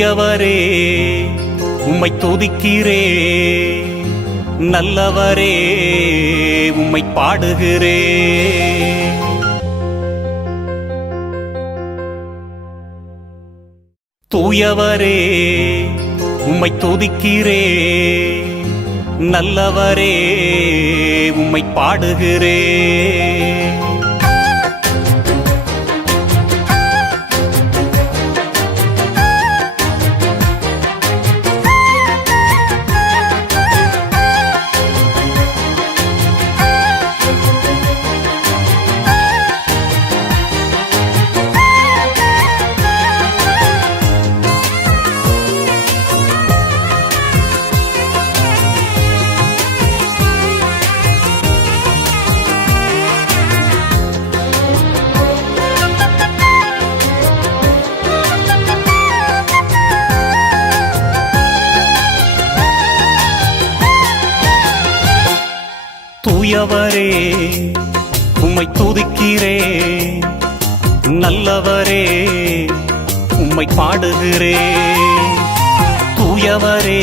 தூயவரே உம்மை துதிக்கிறே, நல்லவரே உம்மை பாடுகிறே. தூயவரே உம்மை துதிக்கிறே, நல்லவரே உம்மை பாடுகிறே. தூயவரே உம்மை துதிக்கிறே, நல்லவரே உம்மை பாடுகிறே. தூயவரே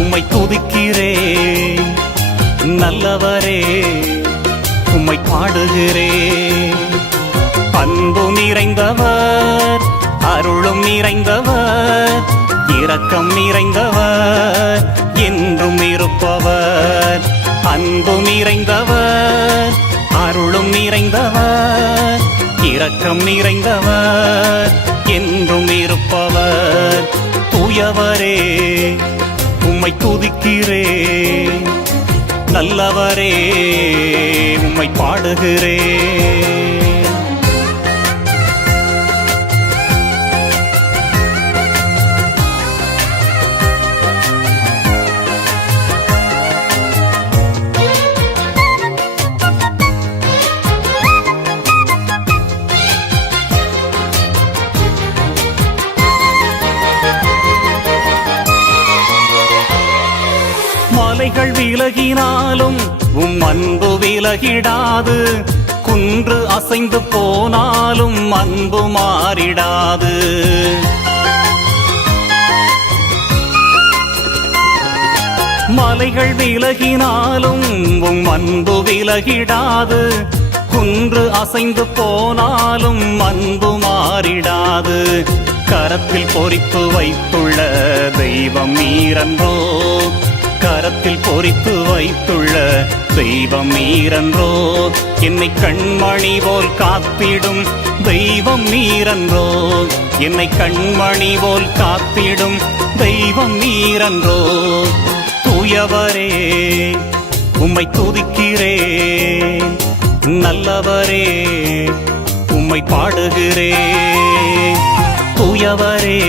உம்மை துதிக்கிறே, நல்லவரே உம்மை பாடுகிறே. அன்பு நிறைந்தவர், அருளும் நிறைந்தவர், இரக்கம் நிறைந்தவர், என்றும் இருப்பவர். அன்பு நிறைந்தவர், அருளும் நிறைந்தவர், இரக்கம் நிறைந்தவர், என்றும் இருப்பவர். தூயவரே உம்மை துதிக்கிறே, நல்லவரே உம்மை பாடுகிறே. மலைகள் விலகினாலும் உம் அன்பு விலகிடாது, குன்று அசைந்து போனாலும் அன்பு மாறிடாது. மலைகள் விலகினாலும் உம் அன்பு விலகிடாது, குன்று அசைந்து போனாலும் அன்பு மாறிடாது. கரத்தில் பொறித்து வைத்துள்ள தெய்வம் நீரன்றோ, கரத்தில் பொறித்து வைத்துள்ள தெய்வம் நீரன்றோ. என்னை கண்மணி போல் காத்திடும் தெய்வம் நீரன்றோ, என்னை கண்மணி போல் காத்திடும் தெய்வம் நீரன்றோ. தூயவரே உம்மை துதிக்கிறே, நல்லவரே உம்மை பாடுகிறே. தூயவரே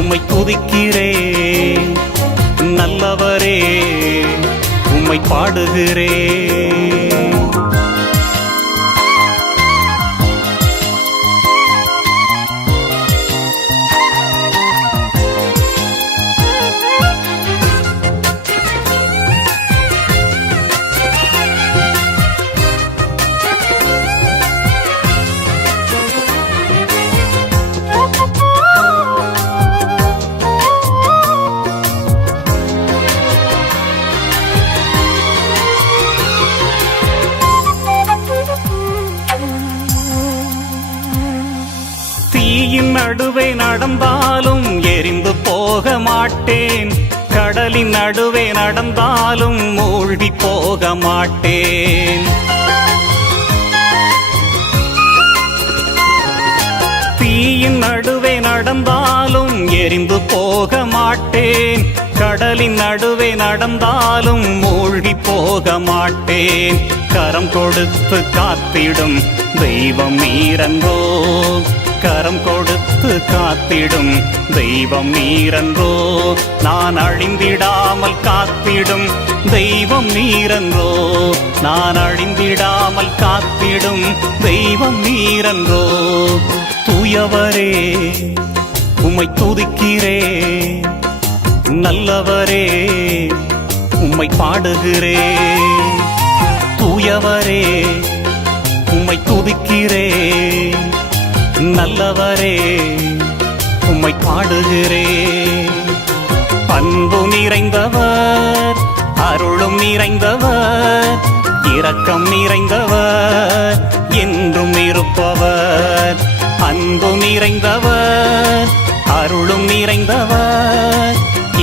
உம்மை துதிக்கிறே, நல்லவரே உம்மை பாடுகிறே. தீயின் நடுவே நடந்தாலும் எரிந்து போக மாட்டேன், கடலின் நடுவே நடந்தாலும் மூழ்கி போக மாட்டேன். தீயின் நடுவே நடந்தாலும் எரிந்து போக மாட்டேன், கடலின் நடுவே நடந்தாலும் மூழ்கி போக மாட்டேன். கரம் கொடுத்து காத்திடும் தெய்வம் நீரன்றோ, கரம் கொடுத்து காத்திடும் தெய்வம் நீரன்றோ. நான் அழிந்திடாமல் காத்திடும் தெய்வம் நீரன்றோ, நான் அழிந்திடாமல் காத்திடும் தெய்வம் நீரன்றோ. தூயவரே உம்மை துதிக்கிறே, நல்லவரே உம்மை பாடுகிறே. தூயவரே உம்மை துதிக்கிறே, நல்லவரே உம்மை பாடுகிறேன். அன்பு நிறைந்தவர், அருளும் நிறைந்தவர், இரக்கம் நிறைந்தவர், என்றும் இருப்பவர். அன்பு நிறைந்தவர், அருளும் நிறைந்தவர்,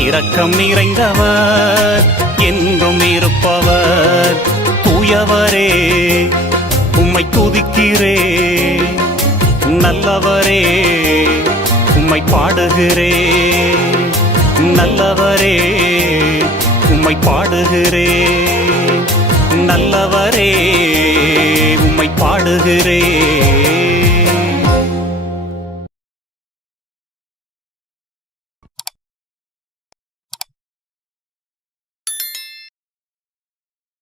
இரக்கம் நிறைந்தவர், என்றும் இருப்பவர். தூயவரே உம்மை துதிக்கிறேன், நல்லவரே உம்மை பாடுகிறேன், நல்லவரே உம்மை பாடுகிறேன், நல்லவரே உம்மை பாடுகிறேன்.